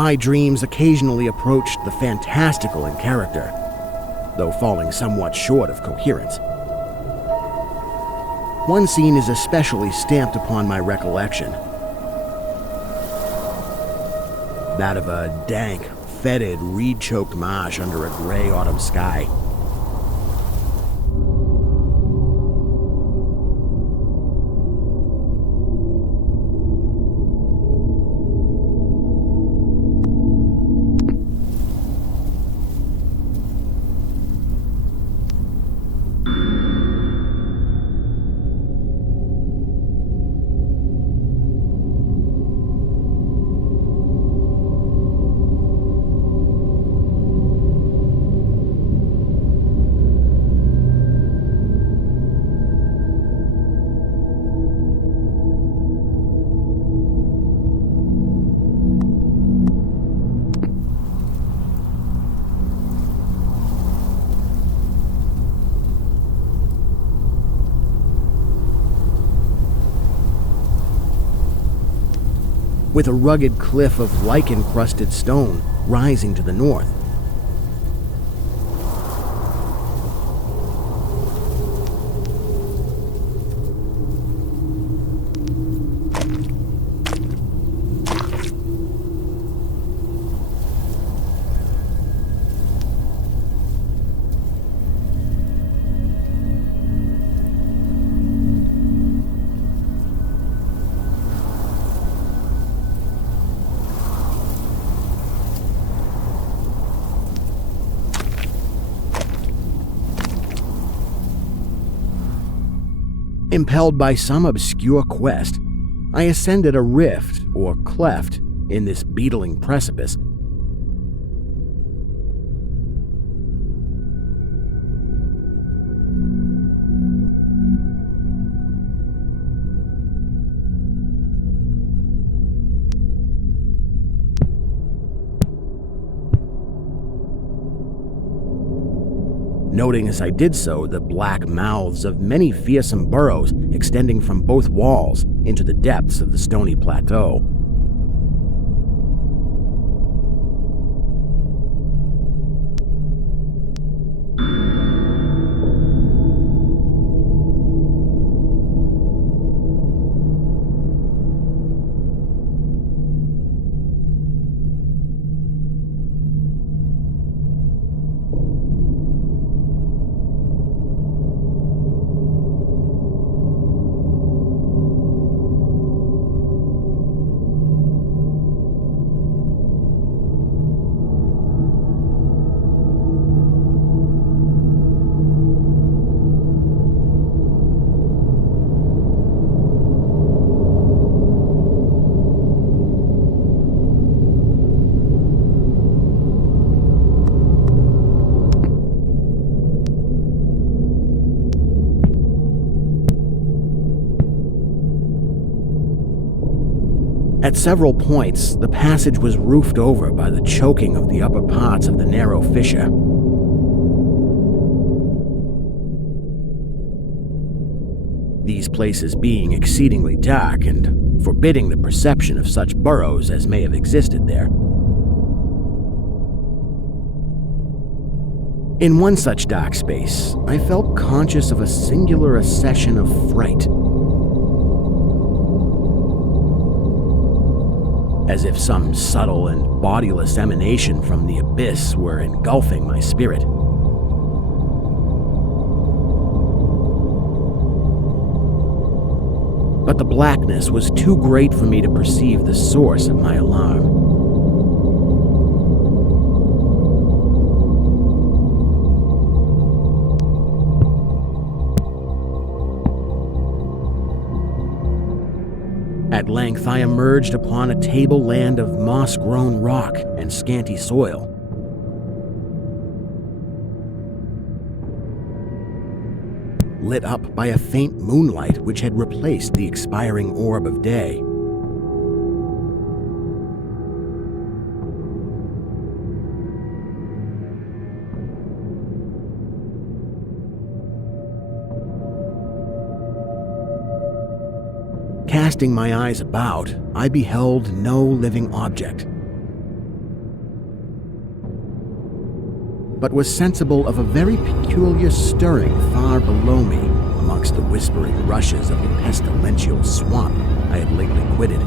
My dreams occasionally approached the fantastical in character, though falling somewhat short of coherence. One scene is especially stamped upon my recollection. That of a dank, fetid, reed-choked marsh under a gray autumn sky. With a rugged cliff of lichen-crusted stone rising to the north. Impelled by some obscure quest, I ascended a rift or cleft in this beetling precipice. Noting as I did so the black mouths of many fearsome burrows extending from both walls into the depths of the stony plateau. At several points, the passage was roofed over by the choking of the upper parts of the narrow fissure. These places being exceedingly dark and forbidding the perception of such burrows as may have existed there. In one such dark space, I felt conscious of a singular accession of fright. As if some subtle and bodiless emanation from the abyss were engulfing my spirit. But the blackness was too great for me to perceive the source of my alarm. At length, I emerged upon a tableland of moss-grown rock and scanty soil. Lit up by a faint moonlight which had replaced the expiring orb of day. Casting my eyes about, I beheld no living object. but was sensible of a very peculiar stirring far below me amongst the whispering rushes of the pestilential swamp I had lately quitted.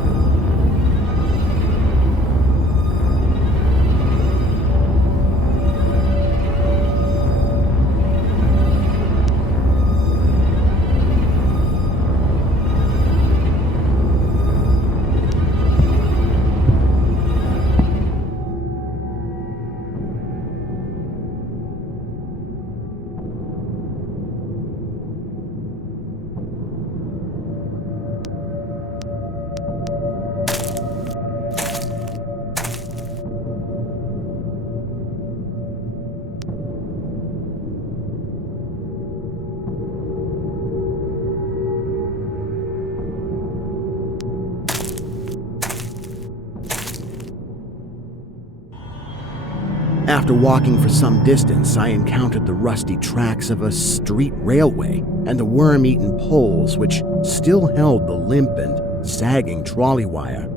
After walking for some distance, I encountered the rusty tracks of a street railway and the worm-eaten poles which still held the limp and sagging trolley wire.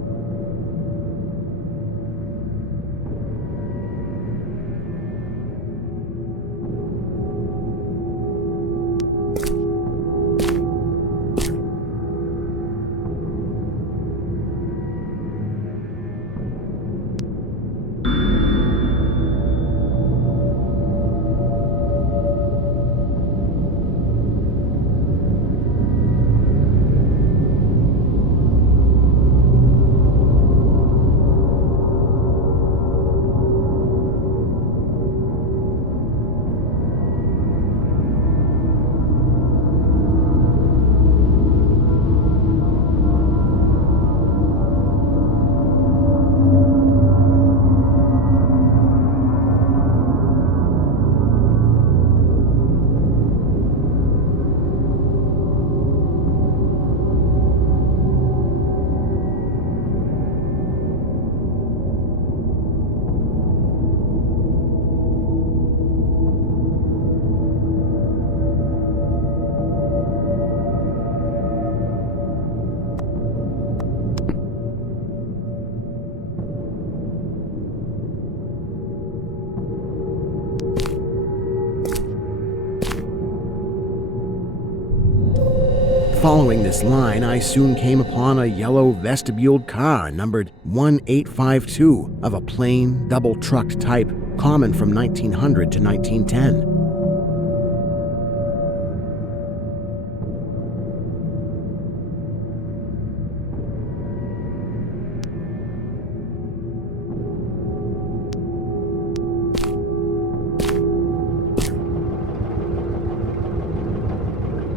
Following this line, I soon came upon a yellow vestibuled car numbered 1852 of a plain, double-trucked type common from 1900 to 1910.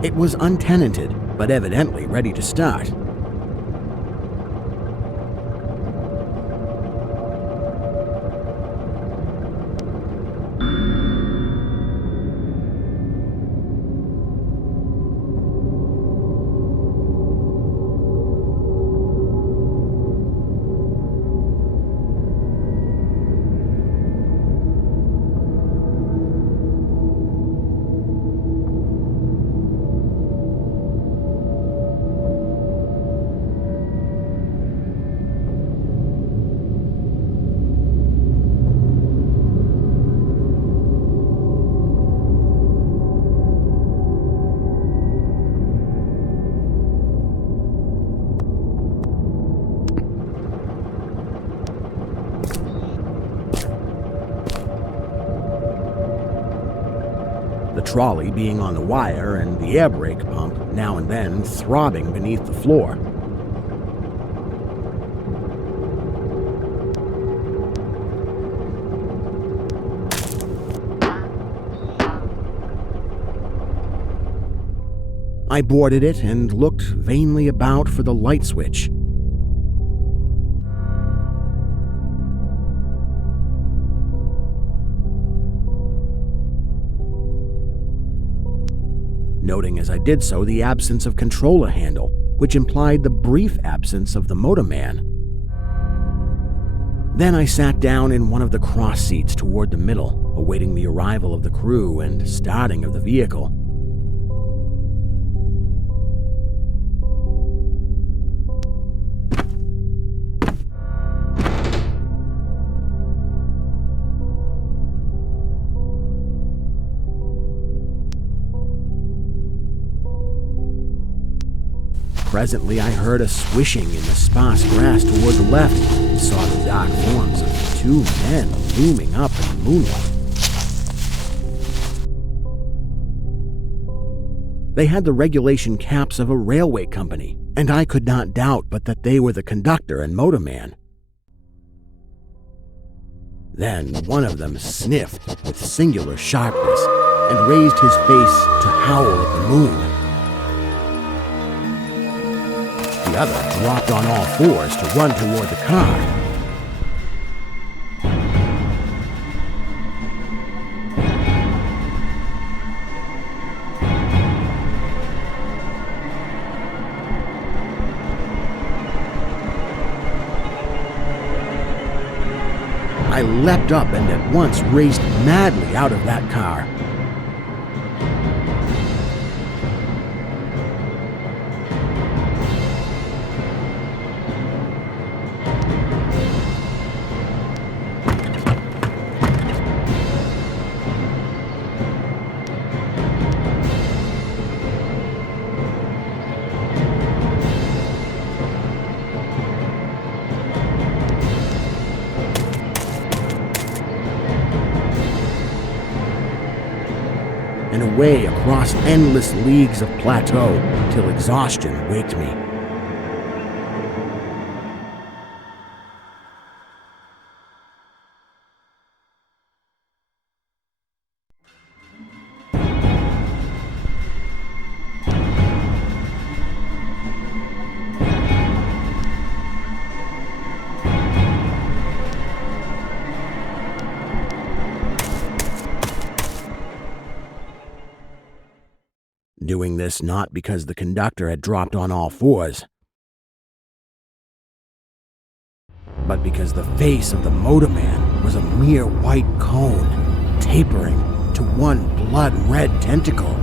It was untenanted, but evidently ready to start. The trolley being on the wire and the air brake pump now and then throbbing beneath the floor. I boarded it and looked vainly about for the light switch. Noting as I did so the absence of controller handle, which implied the brief absence of the motorman. Then I sat down in one of the cross seats toward the middle, awaiting the arrival of the crew and starting of the vehicle. Presently I heard a swishing in the sparse grass toward the left and saw the dark forms of two men looming up in the moonlight. They had the regulation caps of a railway company, and I could not doubt but that they were the conductor and motorman. Then one of them sniffed with singular sharpness and raised his face to howl at the moon. The other dropped on all fours to run toward the car. I leapt up and at once raced madly out of that car. And away across endless leagues of plateau till exhaustion waked me. Doing this not because the conductor had dropped on all fours, but because the face of the motorman was a mere white cone, tapering to one blood-red tentacle.